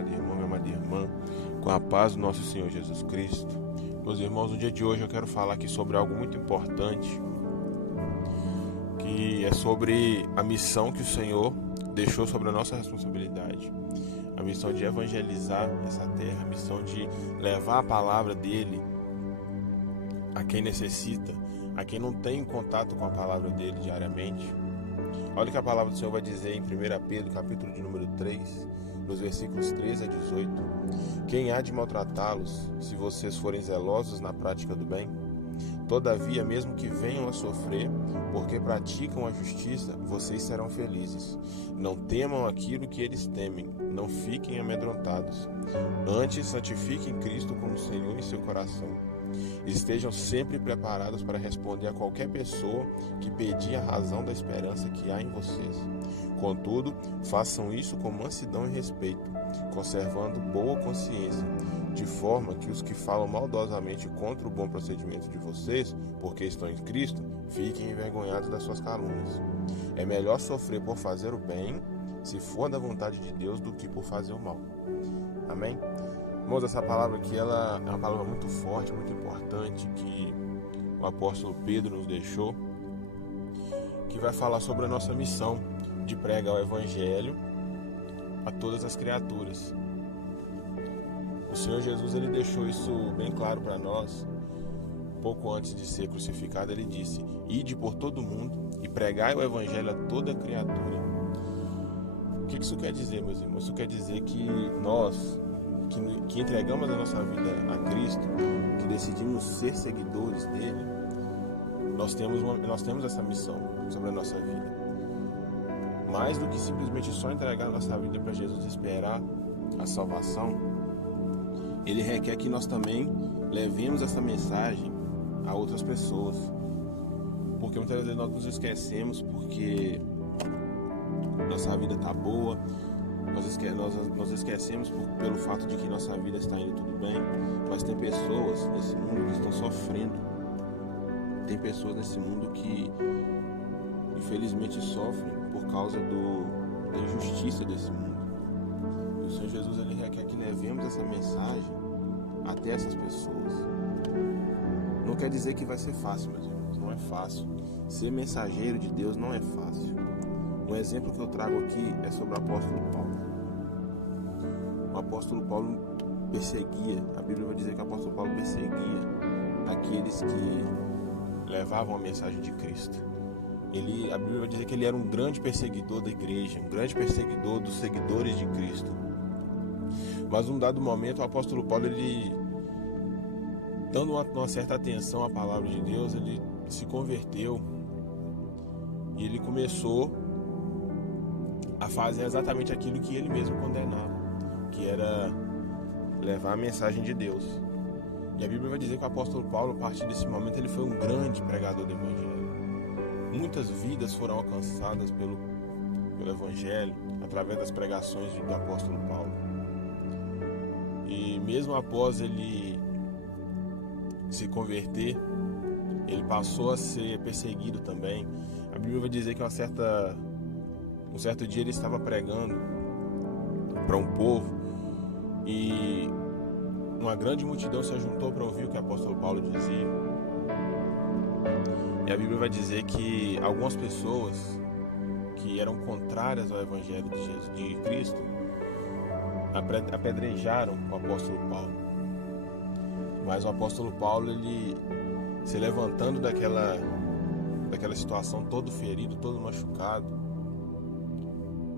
amado irmão, minha amada irmã, com a paz do nosso Senhor Jesus Cristo. Meus irmãos, no dia de hoje eu quero falar aqui sobre algo muito importante, que é sobre a missão que o Senhor deixou sobre a nossa responsabilidade. A missão de evangelizar essa terra, a missão de levar a palavra dele a quem necessita, a quem não tem contato com a palavra dele diariamente. Olha o que a palavra do Senhor vai dizer em 1 Pedro, capítulo de número 3, nos versículos 13 a 18. Quem há de maltratá-los, se vocês forem zelosos na prática do bem? Todavia, mesmo que venham a sofrer, porque praticam a justiça, vocês serão felizes. Não temam aquilo que eles temem, não fiquem amedrontados. Antes, santifiquem Cristo como Senhor em seu coração. Estejam sempre preparados para responder a qualquer pessoa que pedir a razão da esperança que há em vocês. Contudo, façam isso com mansidão e respeito, conservando boa consciência, de forma que os que falam maldosamente contra o bom procedimento de vocês, porque estão em Cristo, fiquem envergonhados das suas calúnias. É melhor sofrer por fazer o bem, se for da vontade de Deus, do que por fazer o mal. Amém? Irmãos, essa palavra aqui ela é uma palavra muito forte, muito importante, que o apóstolo Pedro nos deixou, que vai falar sobre a nossa missão de pregar o Evangelho a todas as criaturas. O Senhor Jesus ele deixou isso bem claro para nós. Pouco antes de ser crucificado, ele disse: "Ide por todo mundo e pregai o Evangelho a toda criatura." O que isso quer dizer, meus irmãos? Isso quer dizer que nós que entregamos a nossa vida a Cristo, que decidimos ser seguidores dele, nós temos essa missão sobre a nossa vida. Mais do que simplesmente só entregar a nossa vida para Jesus e esperar a salvação, ele requer que nós também levemos essa mensagem a outras pessoas. Porque muitas vezes nós nos esquecemos porque nossa vida está boa, nós esquecemos pelo fato de que nossa vida está indo tudo bem, mas tem pessoas nesse mundo que estão sofrendo. Tem pessoas nesse mundo que infelizmente sofrem por causa da injustiça desse mundo. E o Senhor Jesus ele requer que levemos essa mensagem até essas pessoas. Não quer dizer que vai ser fácil, meus irmãos, não é fácil. Ser mensageiro de Deus não é fácil. Um exemplo que eu trago aqui é sobre o apóstolo Paulo. O apóstolo Paulo perseguia, a Bíblia vai dizer que o apóstolo Paulo perseguia aqueles que levavam a mensagem de Cristo. A Bíblia vai dizer que ele era um grande perseguidor da igreja, um grande perseguidor dos seguidores de Cristo. Mas num dado momento o apóstolo Paulo, ele, dando uma certa atenção à palavra de Deus, ele se converteu e ele começou a fazer exatamente aquilo que ele mesmo condenava, que era levar a mensagem de Deus. E a Bíblia vai dizer que o apóstolo Paulo, a partir desse momento, ele foi um grande pregador do Evangelho. Muitas vidas foram alcançadas pelo Evangelho, através das pregações do apóstolo Paulo. E mesmo após ele se converter, ele passou a ser perseguido também. A Bíblia vai dizer que um certo dia ele estava pregando para um povo e uma grande multidão se juntou para ouvir o que o apóstolo Paulo dizia. E a Bíblia vai dizer que algumas pessoas que eram contrárias ao Evangelho de Cristo apedrejaram o apóstolo Paulo. Mas o apóstolo Paulo, ele se levantando daquela situação, todo ferido, todo machucado,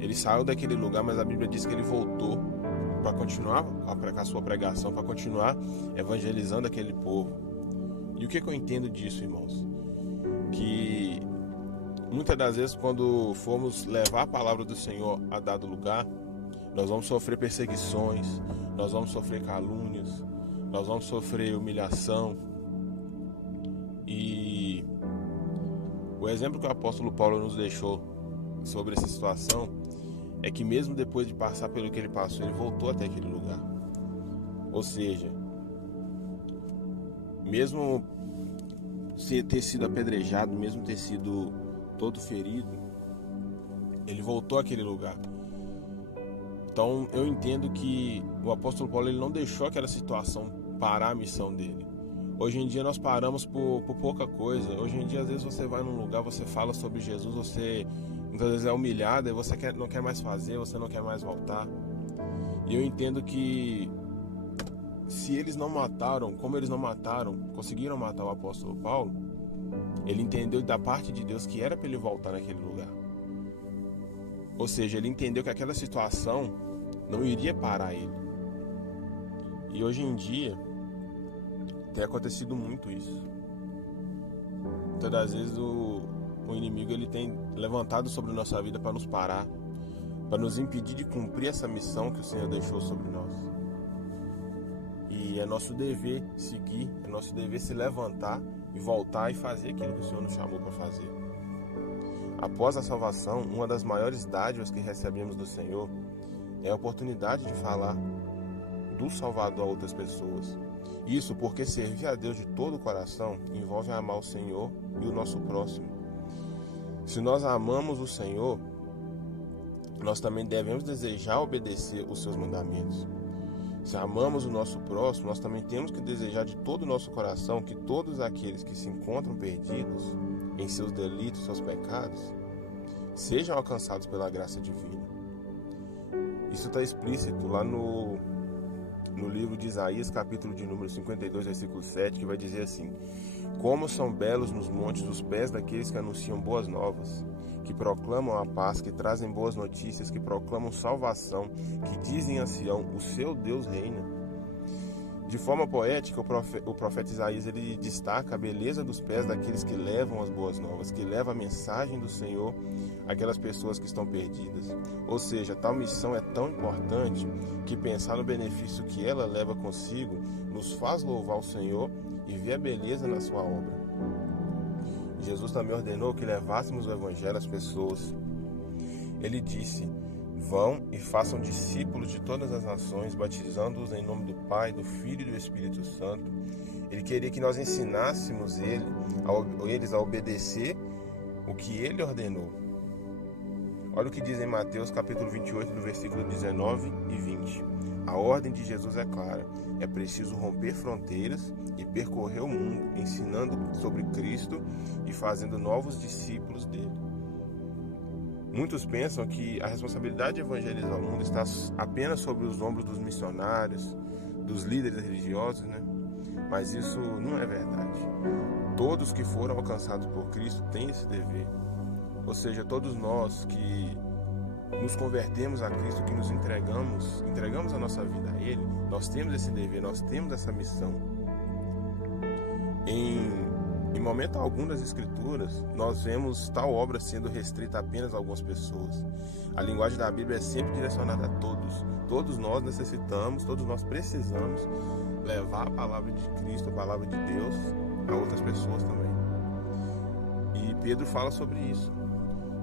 ele saiu daquele lugar, mas a Bíblia diz que ele voltou para continuar com a sua pregação, para continuar evangelizando aquele povo. E o que eu entendo disso, irmãos? Que muitas das vezes, quando formos levar a palavra do Senhor a dado lugar, nós vamos sofrer perseguições, nós vamos sofrer calúnias, nós vamos sofrer humilhação. E o exemplo que o apóstolo Paulo nos deixou sobre essa situação é que mesmo depois de passar pelo que ele passou, ele voltou até aquele lugar. Ou seja, mesmo ter sido apedrejado, mesmo ter sido todo ferido, ele voltou àquele lugar. Então eu entendo que o apóstolo Paulo ele não deixou aquela situação parar a missão dele. Hoje em dia nós paramos por pouca coisa. Hoje em dia às vezes você vai num lugar, você fala sobre Jesus, você muitas vezes é humilhado e você não quer mais fazer, você não quer mais voltar. E eu entendo que se eles não mataram, como eles não mataram, conseguiram matar o apóstolo Paulo, ele entendeu da parte de Deus que era para ele voltar naquele lugar. Ou seja, ele entendeu que aquela situação não iria parar ele. E hoje em dia tem acontecido muito isso. Muitas das vezes o inimigo ele tem levantado sobre a nossa vida para nos parar, para nos impedir de cumprir essa missão que o Senhor deixou sobre nós. E é nosso dever seguir, é nosso dever se levantar e voltar e fazer aquilo que o Senhor nos chamou para fazer. Após a salvação, uma das maiores dádivas que recebemos do Senhor é a oportunidade de falar do Salvador a outras pessoas. Isso porque servir a Deus de todo o coração envolve amar o Senhor e o nosso próximo. Se nós amamos o Senhor, nós também devemos desejar obedecer os seus mandamentos. Se amamos o nosso próximo, nós também temos que desejar de todo o nosso coração que todos aqueles que se encontram perdidos em seus delitos, seus pecados, sejam alcançados pela graça divina. Isso está explícito lá no livro de Isaías, capítulo de número 52, versículo 7, que vai dizer assim: como são belos nos montes os pés daqueles que anunciam boas novas, que proclamam a paz, que trazem boas notícias, que proclamam salvação, que dizem a Sião, o seu Deus reina. De forma poética, o profeta Isaías ele destaca a beleza dos pés daqueles que levam as boas novas, que levam a mensagem do Senhor àquelas pessoas que estão perdidas. Ou seja, tal missão é tão importante que pensar no benefício que ela leva consigo nos faz louvar o Senhor e ver a beleza na sua obra. Jesus também ordenou que levássemos o Evangelho às pessoas. Ele disse: vão e façam discípulos de todas as nações, batizando-os em nome do Pai, do Filho e do Espírito Santo. Ele queria que nós ensinássemos eles a obedecer o que ele ordenou. Olha o que diz em Mateus capítulo 28, no versículo 19 e 20. A ordem de Jesus é clara: é preciso romper fronteiras e percorrer o mundo, ensinando sobre Cristo e fazendo novos discípulos dele. Muitos pensam que a responsabilidade de evangelizar o mundo está apenas sobre os ombros dos missionários, dos líderes religiosos, né? Mas isso não é verdade. Todos que foram alcançados por Cristo têm esse dever. Ou seja, todos nós que nos convertemos a Cristo, que nos entregamos a nossa vida a Ele, nós temos esse dever, nós temos essa missão. Em momento algum das Escrituras, nós vemos tal obra sendo restrita a apenas a algumas pessoas. A linguagem da Bíblia é sempre direcionada a todos. Todos nós necessitamos, todos nós precisamos levar a palavra de Cristo, a palavra de Deus a outras pessoas também. E Pedro fala sobre isso.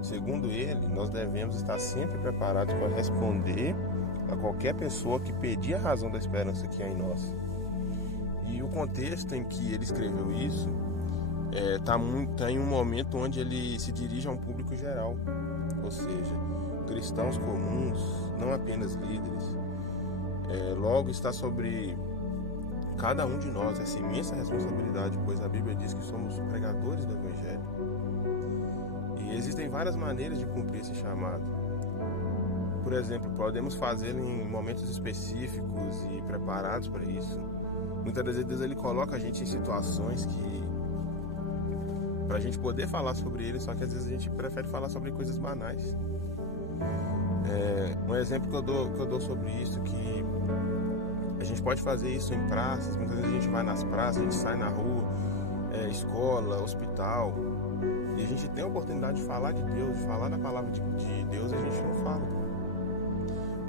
Segundo ele, nós devemos estar sempre preparados para responder a qualquer pessoa que pedir a razão da esperança que há em nós. E o contexto em que ele escreveu isso está em um momento onde ele se dirige a um público geral, ou seja, cristãos comuns, não apenas líderes. Logo está sobre cada um de nós essa imensa responsabilidade, pois a Bíblia diz que somos pregadores do Evangelho. E existem várias maneiras de cumprir esse chamado. Por exemplo, podemos fazê-lo em momentos específicos e preparados para isso. Muitas vezes Deus ele coloca a gente em situações que para a gente poder falar sobre ele, só que às vezes a gente prefere falar sobre coisas banais. Um exemplo que eu dou sobre isso, que a gente pode fazer isso em praças. Muitas vezes a gente vai nas praças, a gente sai na rua, escola, hospital, e a gente tem a oportunidade de falar de Deus, de falar da palavra de Deus, e a gente não fala.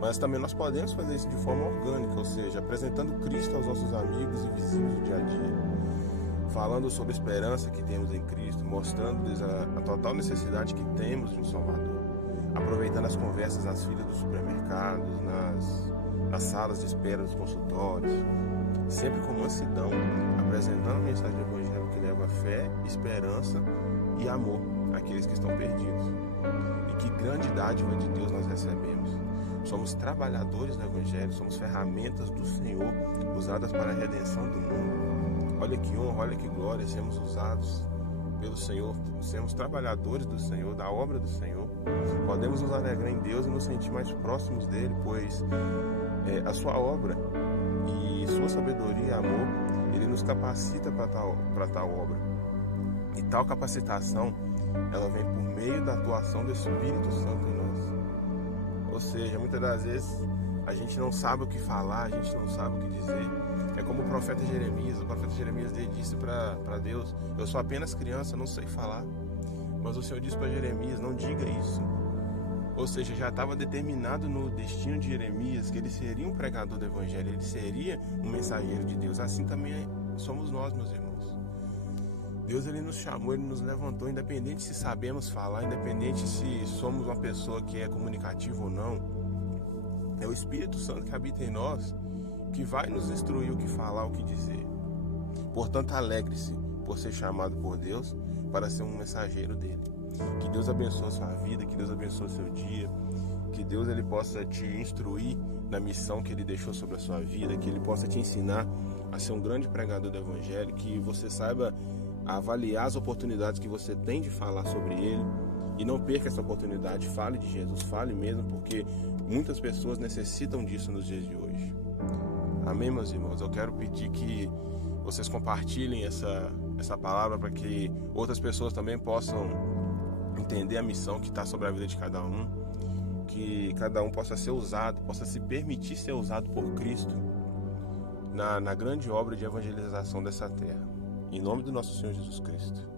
Mas também nós podemos fazer isso de forma orgânica, ou seja, apresentando Cristo aos nossos amigos e vizinhos do dia a dia, falando sobre a esperança que temos em Cristo, mostrando-lhes a total necessidade que temos de um Salvador, aproveitando as conversas nas filas dos supermercados, nas salas de espera dos consultórios, sempre com mansidão, apresentando a mensagem do Evangelho que leva fé, esperança e amor àqueles que estão perdidos. E que grande dádiva de Deus nós recebemos. somos trabalhadores do Evangelho, somos ferramentas do Senhor, usadas para a redenção do mundo. Olha que honra, olha que glória, sermos usados pelo Senhor, sermos trabalhadores do Senhor, da obra do Senhor. Podemos nos alegrar em Deus e nos sentir mais próximos dele, pois a sua obra e sua sabedoria e amor, ele nos capacita para tal obra. E tal capacitação, ela vem por meio da atuação do Espírito Santo em nós. Ou seja, muitas das vezes a gente não sabe o que falar, a gente não sabe o que dizer. É como o profeta Jeremias disse para Deus: eu sou apenas criança, não sei falar. Mas o Senhor disse para Jeremias: não diga isso. Ou seja, já estava determinado no destino de Jeremias que ele seria um pregador do Evangelho, ele seria um mensageiro de Deus. Assim também somos nós, meus irmãos. Deus, ele nos chamou, ele nos levantou, independente se sabemos falar, independente se somos uma pessoa que é comunicativa ou não. É o Espírito Santo que habita em nós que vai nos instruir o que falar, o que dizer. Portanto, alegre-se por ser chamado por Deus para ser um mensageiro dele. Que Deus abençoe a sua vida, que Deus abençoe o seu dia, que Deus ele possa te instruir na missão que ele deixou sobre a sua vida, que ele possa te ensinar a ser um grande pregador do Evangelho, que você saiba avaliar as oportunidades que você tem de falar sobre ele e não perca essa oportunidade. Fale de Jesus, fale mesmo, porque muitas pessoas necessitam disso nos dias de hoje. Amém, meus irmãos? Eu quero pedir que vocês compartilhem essa palavra para que outras pessoas também possam entender a missão que está sobre a vida de cada um, que cada um possa ser usado, possa se permitir ser usado por Cristo na grande obra de evangelização dessa terra. Em nome do nosso Senhor Jesus Cristo.